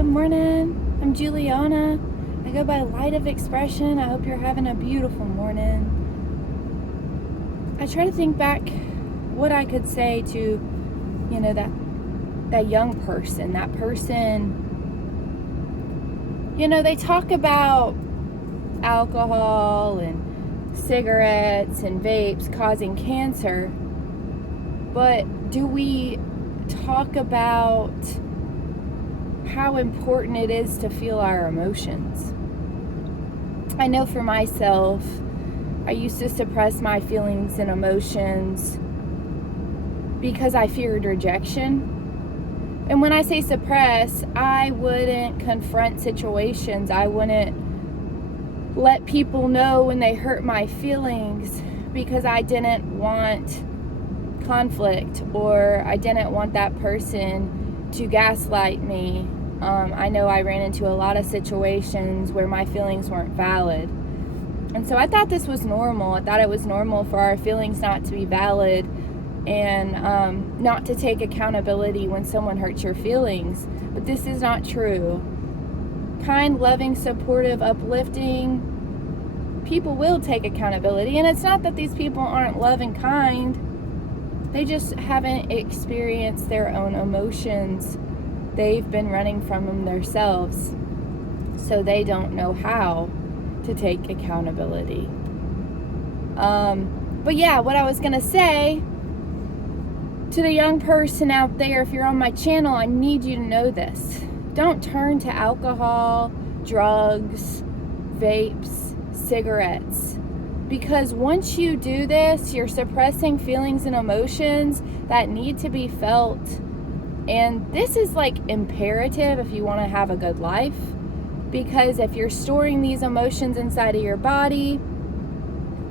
Good morning. I'm Juliana. I go by Light of Expression. I hope you're having a beautiful morning. I try to think back what I could say to, that young person, that person. They talk about alcohol and cigarettes and vapes causing cancer, but do we talk about how important it is to feel our emotions? I know for myself, I used to suppress my feelings and emotions because I feared rejection. And when I say suppress, I wouldn't confront situations. I wouldn't let people know when they hurt my feelings because I didn't want conflict, or I didn't want that person to gaslight me. I know I ran into a lot of situations where my feelings weren't valid. And so I thought this was normal. I thought it was normal for our feelings not to be valid and not to take accountability when someone hurts your feelings. But this is not true. Kind, loving, supportive, uplifting people will take accountability. And it's not that these people aren't loving, kind. They just haven't experienced their own emotions. They've been running from them themselves. So they don't know how to take accountability. But yeah, what I was going to say to the young person out there, if you're on my channel, I need you to know this. Don't turn to alcohol, drugs, vapes, cigarettes. Because once you do this, you're suppressing feelings and emotions that need to be felt. And this is like imperative if you want to have a good life. Because if you're storing these emotions inside of your body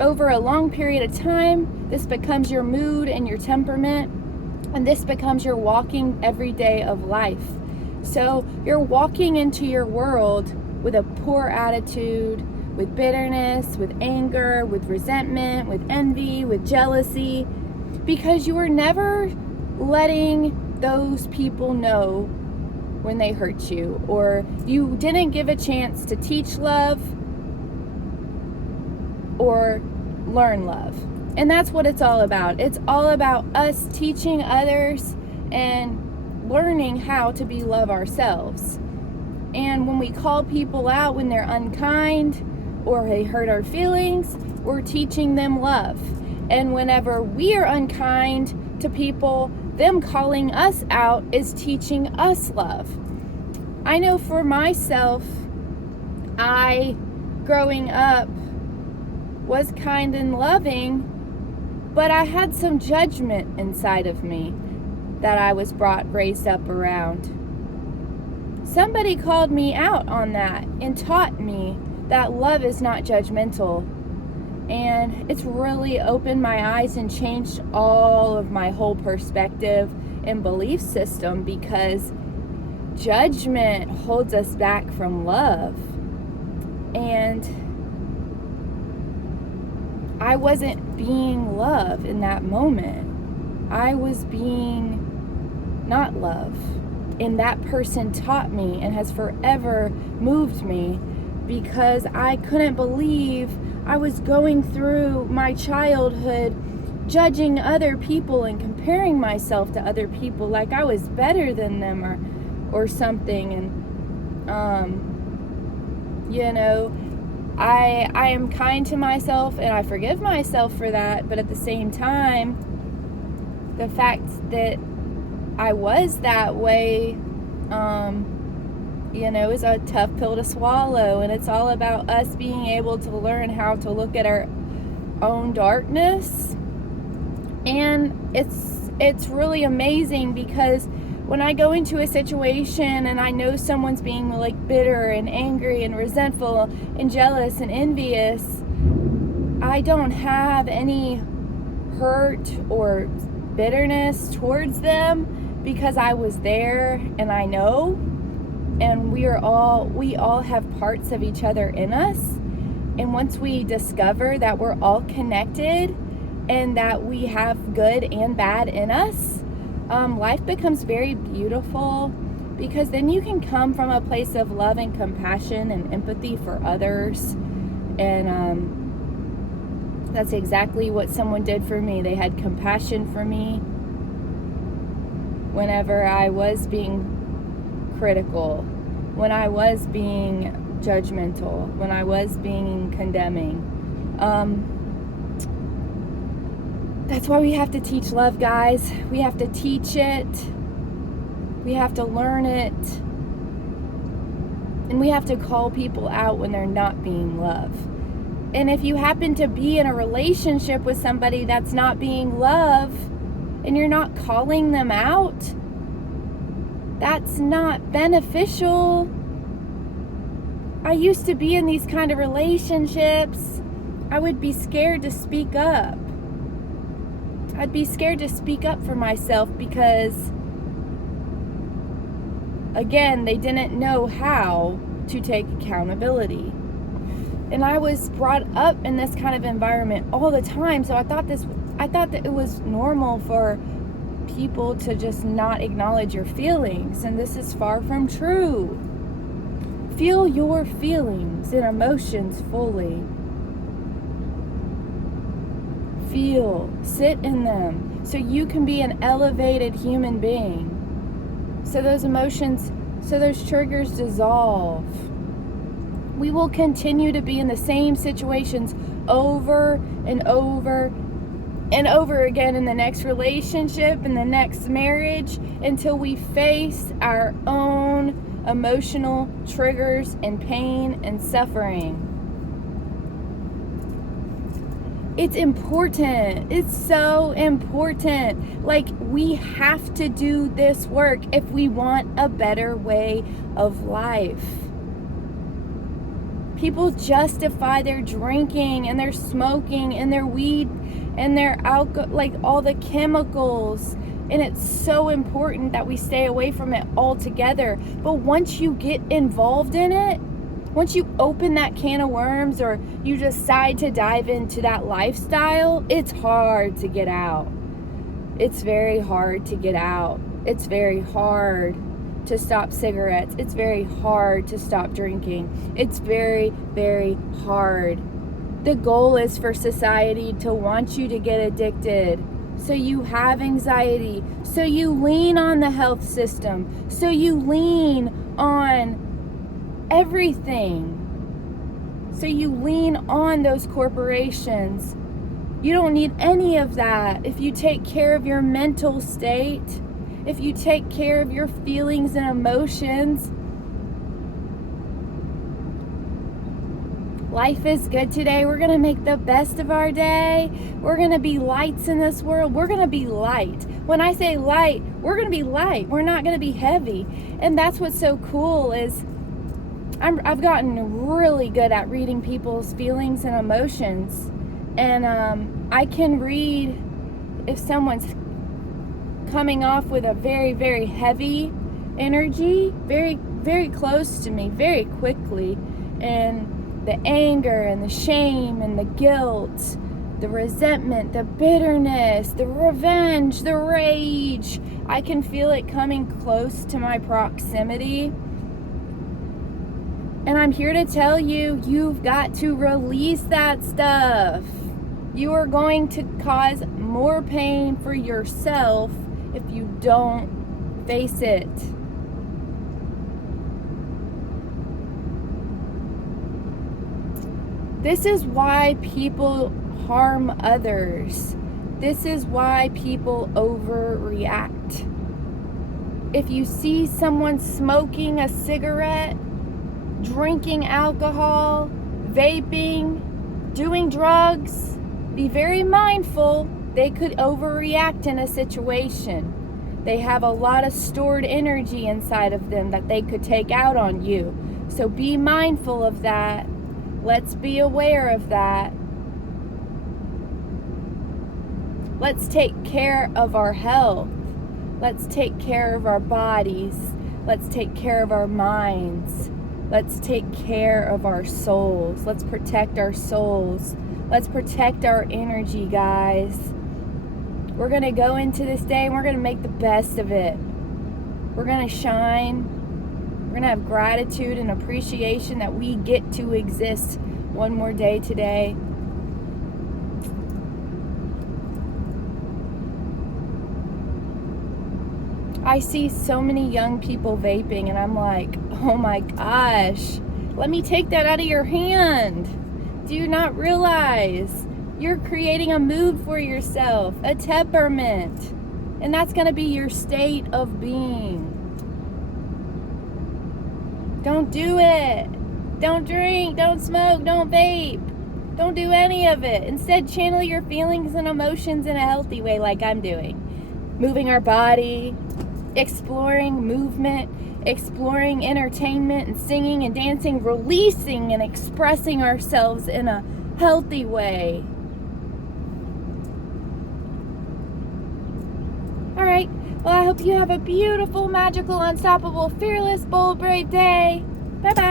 over a long period of time, this becomes your mood and your temperament. And this becomes your walking every day of life. So you're walking into your world with a poor attitude, with bitterness, with anger, with resentment, with envy, with jealousy, because you were never letting those people know when they hurt you, or you didn't give a chance to teach love or learn love. And that's what it's all about. It's all about us teaching others and learning how to be love ourselves. And when we call people out when they're unkind or they hurt our feelings, we're teaching them love. And whenever we are unkind to people, them calling us out is teaching us love. I know for myself, growing up, was kind and loving, but I had some judgment inside of me that I was raised up around. Somebody called me out on that and taught me that love is not judgmental. And it's really opened my eyes and changed all of my whole perspective and belief system, because judgment holds us back from love. And I wasn't being love in that moment. I was being not love. And that person taught me and has forever moved me, because I couldn't believe I was going through my childhood judging other people and comparing myself to other people like I was better than them or something. And I am kind to myself and I forgive myself for that, but at the same time, the fact that I was that way is a tough pill to swallow. And it's all about us being able to learn how to look at our own darkness. And it's really amazing, because when I go into a situation and I know someone's being like bitter and angry and resentful and jealous and envious, I don't have any hurt or bitterness towards them, because I was there and I know. And we all have parts of each other in us. And once we discover that we're all connected and that we have good and bad in us, life becomes very beautiful, because then you can come from a place of love and compassion and empathy for others. And that's exactly what someone did for me. They had compassion for me whenever I was being critical, when I was being judgmental, when I was being condemning. That's why we have to teach love, guys. We have to teach it. We have to learn it. And we have to call people out when they're not being loved. And if you happen to be in a relationship with somebody that's not being loved and you're not calling them out, that's not beneficial. I used to be in these kind of relationships. I would be scared to speak up. I'd be scared to speak up for myself because, again, they didn't know how to take accountability. And I was brought up in this kind of environment all the time, so I thought that it was normal for people to just not acknowledge your feelings, and this is far from true. Feel your feelings and emotions fully. Feel, sit in them, so you can be an elevated human being. So those emotions, so those triggers dissolve. We will continue to be in the same situations over and over and over again in the next relationship, in the next marriage, until we face our own emotional triggers and pain and suffering. It's important. It's so important. Like, we have to do this work if we want a better way of life. People justify their drinking and their smoking and their weed and their alcohol, like all the chemicals. And it's so important that we stay away from it altogether. But once you get involved in it, once you open that can of worms or you decide to dive into that lifestyle, it's hard to get out. It's very hard to get out. It's very hard to stop cigarettes. It's very hard to stop drinking. It's very, very hard. The goal is for society to want you to get addicted. So you have anxiety. So you lean on the health system. So you lean on everything. So you lean on those corporations. You don't need any of that. If you take care of your mental state, if you take care of your feelings and emotions, life is good today. We're going to make the best of our day. We're going to be lights in this world. We're going to be light. When I say light, we're going to be light. We're not going to be heavy. And that's what's so cool is I've gotten really good at reading people's feelings and emotions. And I can read if someone's coming off with a very, very heavy energy, very, very close to me, very quickly. And the anger and the shame and the guilt, the resentment, the bitterness, the revenge, the rage, I can feel it coming close to my proximity. And I'm here to tell you, you've got to release that stuff. You are going to cause more pain for yourself if you don't face it. This is why people harm others. This is why people overreact. If you see someone smoking a cigarette, drinking alcohol, vaping, doing drugs, be very mindful. They could overreact in a situation. They have a lot of stored energy inside of them that they could take out on you. So be mindful of that. Let's be aware of that. Let's take care of our health. Let's take care of our bodies. Let's take care of our minds. Let's take care of our souls. Let's protect our souls. Let's protect our energy, guys. We're going to go into this day and we're going to make the best of it. We're going to shine. We're going to have gratitude and appreciation that we get to exist one more day today. I see so many young people vaping, and I'm like, oh my gosh, let me take that out of your hand. Do you not realize you're creating a mood for yourself, a temperament, and that's going to be your state of being. Don't do it. Don't drink, don't smoke, don't vape. Don't do any of it. Instead, channel your feelings and emotions in a healthy way like I'm doing. Moving our body, exploring movement, exploring entertainment and singing and dancing, releasing and expressing ourselves in a healthy way. All right. Well, I hope you have a beautiful, magical, unstoppable, fearless, bold, brave day. Bye-bye.